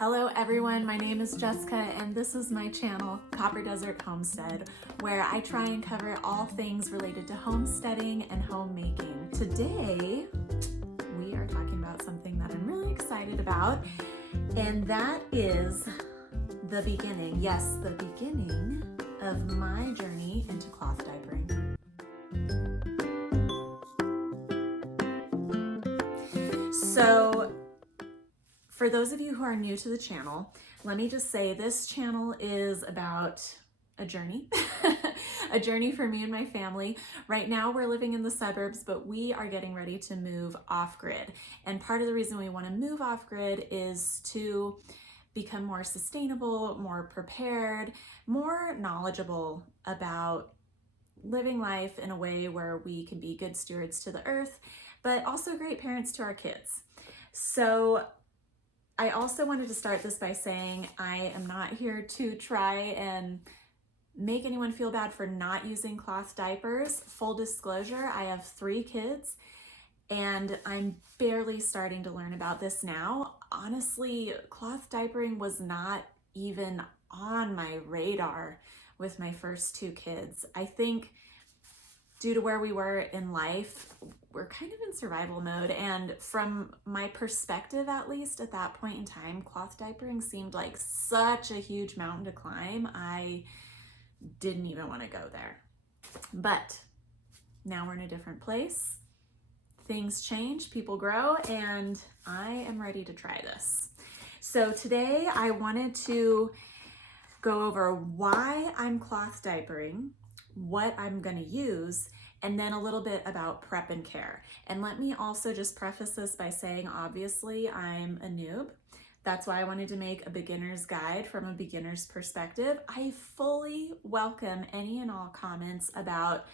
Hello everyone, my name is Jessica and this is my channel, Copper Desert Homestead, where I try and cover all things related to homesteading and homemaking. Today, we are talking about something that I'm really excited about, and that is the beginning, yes, the beginning of my journey into cloth diapering. So, for those of you who are new to the channel, let me just say this channel is about a journey, a journey for me and my family. Right now we're living in the suburbs, but we are getting ready to move off-grid. And part of the reason we want to move off-grid is to become more sustainable, more prepared, more knowledgeable about living life in a way where we can be good stewards to the earth, but also great parents to our kids. So I also wanted to start this by saying I am not here to try and make anyone feel bad for not using cloth diapers. Full disclosure, I have 3 kids and I'm barely starting to learn about this now. Honestly, cloth diapering was not even on my radar with my first 2 kids. I think due to where we were in life, we're kind of in survival mode. And from my perspective, at least at that point in time, cloth diapering seemed like such a huge mountain to climb. I didn't even want to go there. But now we're in a different place. Things change, people grow, and I am ready to try this. So today I wanted to go over why I'm cloth diapering, what I'm going to use, and then a little bit about prep and care. And let me also just preface this by saying, obviously, I'm a noob. That's why I wanted to make a beginner's guide from a beginner's perspective. I fully welcome any and all comments about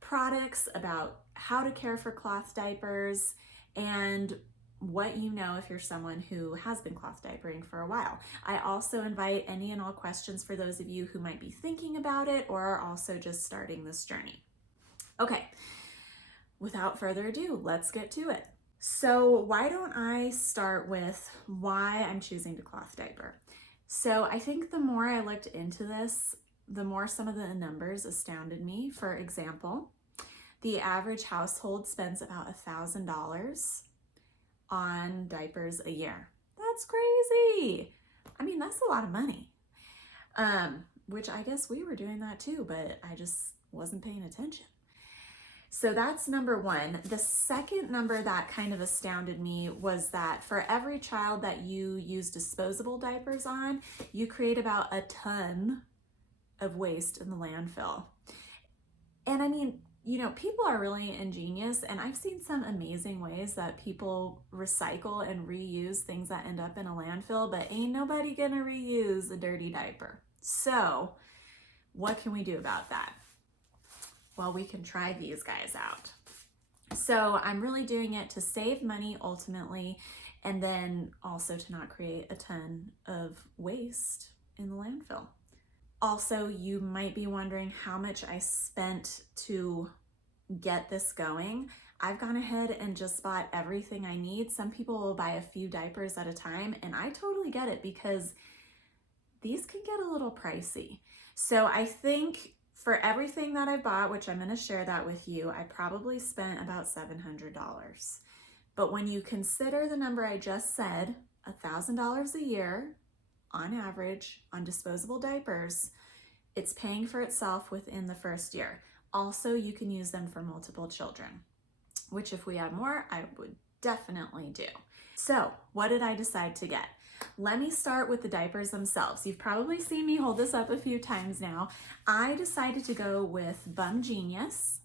products, about how to care for cloth diapers, and what you know if you're someone who has been cloth diapering for a while. I also invite any and all questions for those of you who might be thinking about it or are also just starting this journey. Okay, without further ado, let's get to it. So why don't I start with why I'm choosing to cloth diaper? So I think the more I looked into this, the more some of the numbers astounded me. For example, the average household spends about $1,000 on diapers a year. That's crazy. I mean, that's a lot of money. Which I guess we were doing that too, but I just wasn't paying attention. So that's number one. The second number that kind of astounded me was that for every child that you use disposable diapers on, you create about a ton of waste in the landfill. And I mean, you know, people are really ingenious, and I've seen some amazing ways that people recycle and reuse things that end up in a landfill, but ain't nobody gonna reuse a dirty diaper. So what can we do about that? Well, we can try these guys out. So I'm really doing it to save money ultimately, and then also to not create a ton of waste in the landfill. Also, you might be wondering how much I spent to get this going. I've gone ahead and just bought everything I need. Some people will buy a few diapers at a time, and I totally get it because these can get a little pricey. So I think for everything that I bought, which I'm going to share that with you, I probably spent about $700. But when you consider the number I just said, $1,000 a year, on average, on disposable diapers, it's paying for itself within the first year. Also, you can use them for multiple children, which if we had more, I would definitely do. So what did I decide to get? Let me start with the diapers themselves. You've probably seen me hold this up a few times now. I decided to go with Bum Genius.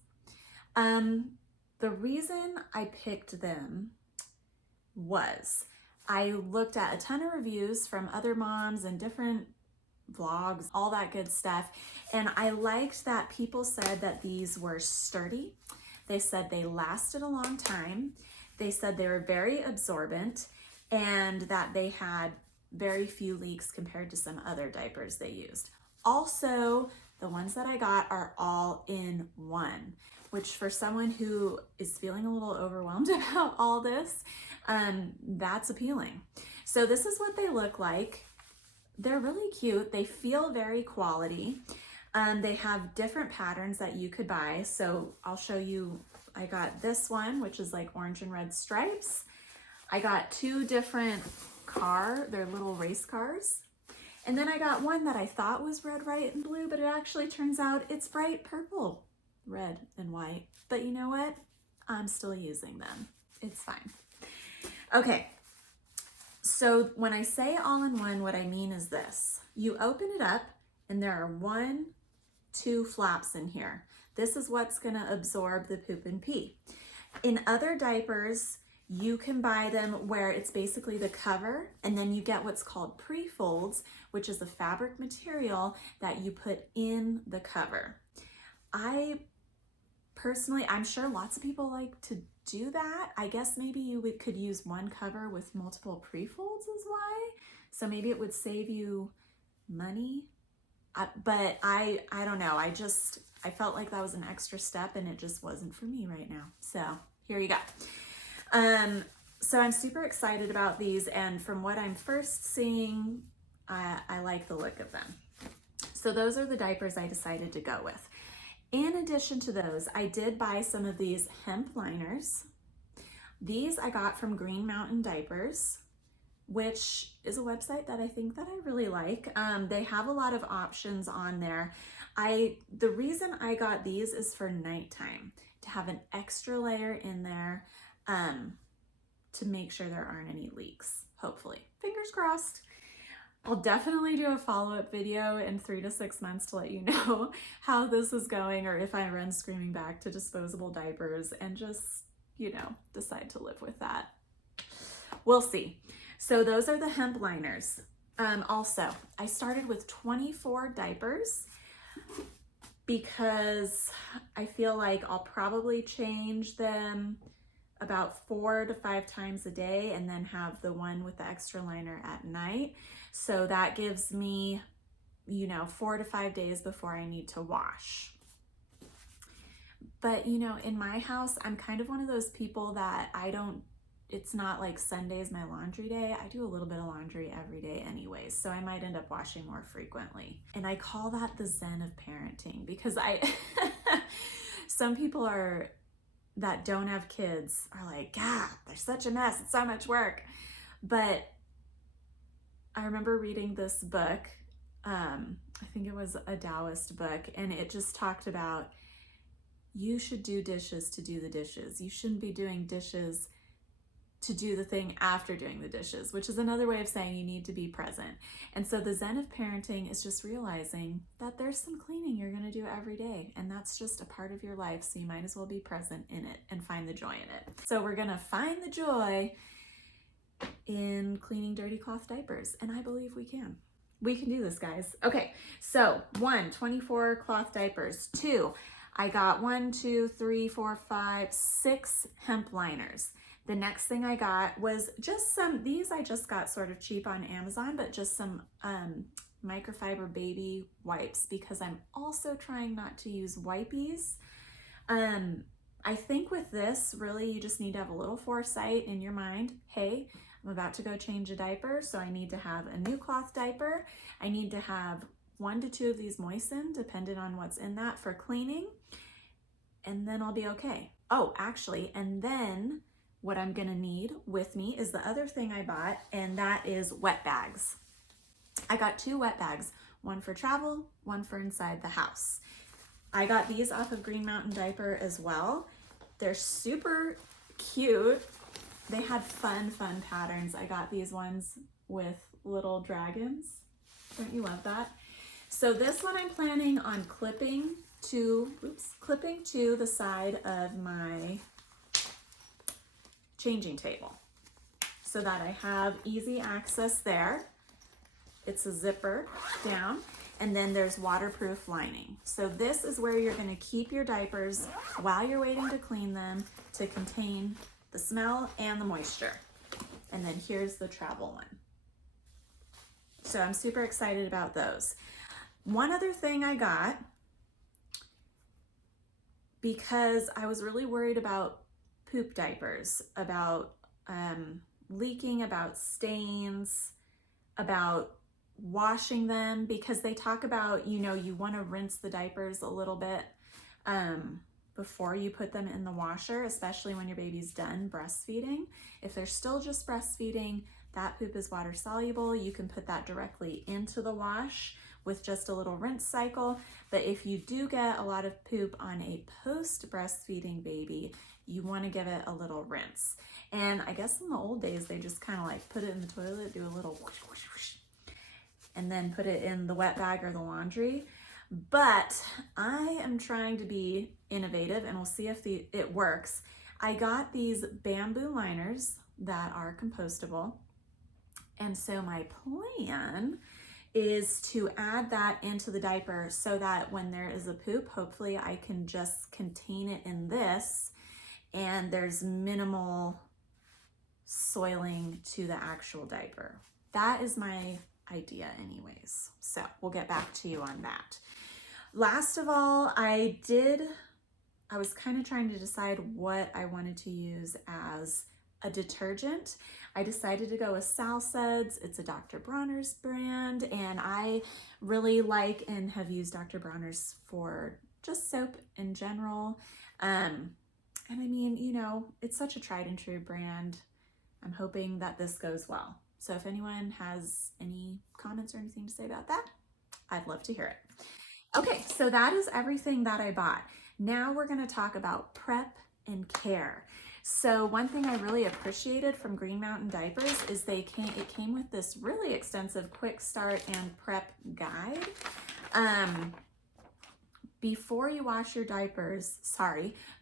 The reason I picked them was I looked at a ton of reviews from other moms and different vlogs, all that good stuff. And I liked that people said that these were sturdy. They said they lasted a long time. They said they were very absorbent and that they had very few leaks compared to some other diapers they used. Also, The ones that I got are all in one, which for someone who is feeling a little overwhelmed about all this, that's appealing. So this is what they look like. They're really cute. They feel very quality. They have different patterns that you could buy. So I'll show you, I got this one, which is like orange and red stripes. I got two different they're little race cars. And then I got one that I thought was red, white, and blue, but it actually turns out it's bright purple, red and white. But you know what? I'm still using them. It's fine. Okay. So when I say all in one, what I mean is this. You open it up and there are 1, 2 flaps in here. This is what's gonna absorb the poop and pee. In other diapers, you can buy them where it's basically the cover, and then you get what's called pre-folds, which is a fabric material that you put in the cover. I'm sure lots of people like to do that. I guess maybe you could use one cover with multiple pre-folds is why. So maybe it would save you money. But I don't know. I felt like that was an extra step and it just wasn't for me right now. So here you go. So I'm super excited about these, and from what I'm first seeing, I like the look of them. So those are the diapers I decided to go with. In addition to those, I did buy some of these hemp liners. These I got from Green Mountain Diapers, which is a website that I think that I really like. They have a lot of options on there. The reason I got these is for nighttime, to have an extra layer in there, to make sure there aren't any leaks, hopefully. Fingers crossed. I'll definitely do a follow-up video in 3 to 6 months to let you know how this is going, or if I run screaming back to disposable diapers and just, decide to live with that. We'll see. So those are the hemp liners. Also, I started with 24 diapers because I feel like I'll probably change them about 4 to 5 times a day and then have the one with the extra liner at night. So that gives me, 4 to 5 days before I need to wash. But, in my house, I'm kind of one of those people that it's not like Sunday's my laundry day. I do a little bit of laundry every day anyways, so I might end up washing more frequently. And I call that the zen of parenting because some people that don't have kids are like, God, they're such a mess. It's so much work. But I remember reading this book. I think it was a Taoist book, and it just talked about you should do dishes to do the dishes. You shouldn't be doing dishes to do the thing after doing the dishes, which is another way of saying you need to be present. And so the zen of parenting is just realizing that there's some cleaning you're going to do every day, and that's just a part of your life, so you might as well be present in it and find the joy in it. So we're going to find the joy in cleaning dirty cloth diapers, and I believe we can. We can do this, guys. Okay, so 1, 24 cloth diapers. 2, I got 6 hemp liners. The next thing I got was just these I just got sort of cheap on Amazon, but just some microfiber baby wipes because I'm also trying not to use wipies. I think with this, really, you just need to have a little foresight in your mind. Hey, I'm about to go change a diaper, so I need to have a new cloth diaper. I need to have 1 to 2 of these moistened, depending on what's in that for cleaning, and then I'll be okay. Oh, actually, and then what I'm gonna need with me is the other thing I bought, and that is wet bags. I got 2 wet bags, one for travel, one for inside the house. I got these off of Green Mountain Diaper as well. They're super cute. They had fun patterns. I got these ones with little dragons. Don't you love that? So this one I'm planning on clipping to the side of my changing table so that I have easy access there. It's a zipper down, and then there's waterproof lining. So this is where you're going to keep your diapers while you're waiting to clean them to contain the smell and the moisture. And then here's the travel one. So I'm super excited about those. One other thing I got, because I was really worried about poop diapers, about leaking, about stains, about washing them, because they talk about, you know, you want to rinse the diapers a little bit before you put them in the washer, especially when your baby's done breastfeeding. If they're still just breastfeeding, that poop is water soluble. You can put that directly into the wash with just a little rinse cycle. But if you do get a lot of poop on a post breastfeeding baby, you want to give it a little rinse. And I guess in the old days, they just kind of like put it in the toilet, do a little whoosh, whoosh, whoosh, and then put it in the wet bag or the laundry. But I am trying to be innovative, and we'll see if it works. I got these bamboo liners that are compostable. And so my plan is to add that into the diaper so that when there is a poop, hopefully I can just contain it in this and there's minimal soiling to the actual diaper. That is my idea anyways. So we'll get back to you on that. Last of all, I was kind of trying to decide what I wanted to use as a detergent. I decided to go with Salsuds. It's a Dr. Bronner's brand, and I really like and have used Dr. Bronner's for just soap in general. And I mean, you know, it's such a tried and true brand. I'm hoping that this goes well. So if anyone has any comments or anything to say about that, I'd love to hear it. Okay, so that is everything that I bought. Now we're going to talk about prep and care. So one thing I really appreciated from Green Mountain Diapers is it came with this really extensive quick start and prep guide. Before you wash your diapers,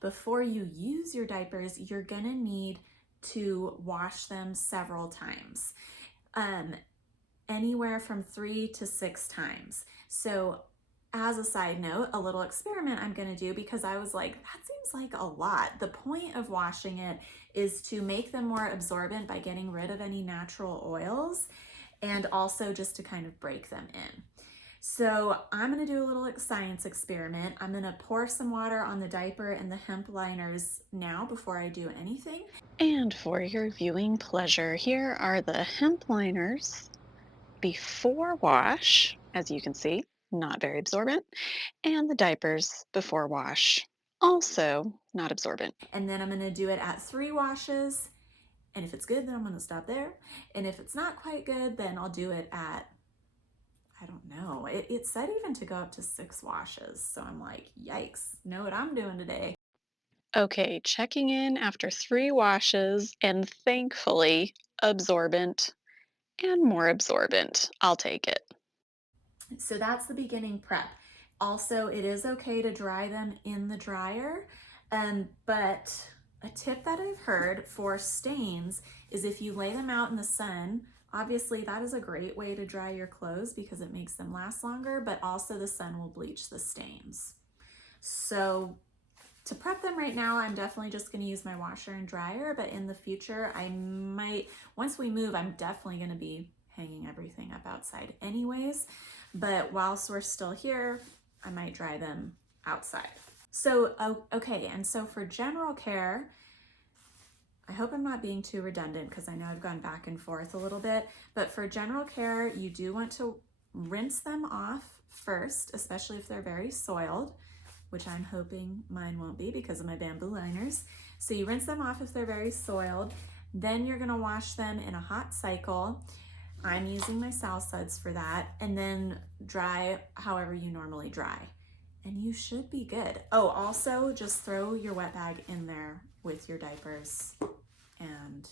before you use your diapers, you're gonna need to wash them several times. Anywhere from 3 to 6 times. So as a side note, a little experiment I'm gonna do, because I was like, that seems like a lot. The point of washing it is to make them more absorbent by getting rid of any natural oils, and also just to kind of break them in. So I'm gonna do a little science experiment. I'm gonna pour some water on the diaper and the hemp liners now before I do anything. And for your viewing pleasure, here are the hemp liners before wash, as you can see, not very absorbent, and the diapers before wash, also not absorbent. And then I'm gonna do it at 3 washes. And if it's good, then I'm gonna stop there. And if it's not quite good, then I'll do it at, I don't know. It said even to go up to 6 washes. So I'm like, yikes, know what I'm doing today. Okay, checking in after 3 washes, and thankfully absorbent and more absorbent. I'll take it. So that's the beginning prep. Also, it is okay to dry them in the dryer, but a tip that I've heard for stains is if you lay them out in the sun. Obviously, that is a great way to dry your clothes because it makes them last longer, but also the sun will bleach the stains. So to prep them right now, I'm definitely just going to use my washer and dryer, but in the future, I might, once we move, I'm definitely going to be hanging everything up outside anyways. But whilst we're still here, I might dry them outside. So, okay, and so for general care, I hope I'm not being too redundant because I know I've gone back and forth a little bit, but for general care, you do want to rinse them off first, especially if they're very soiled, which I'm hoping mine won't be because of my bamboo liners. So you rinse them off if they're very soiled. Then you're gonna wash them in a hot cycle. I'm using my Salsuds for that, and then dry however you normally dry. And you should be good. Oh, also just throw your wet bag in there with your diapers and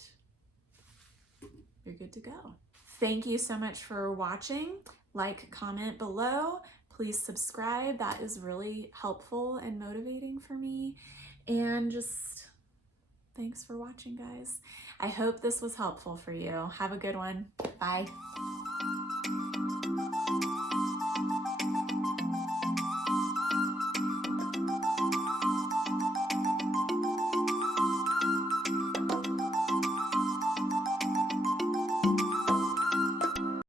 you're good to go. Thank you so much for watching. Like, comment below. Please subscribe. That is really helpful and motivating for me. And just thanks for watching, guys. I hope this was helpful for you. Have a good one. Bye.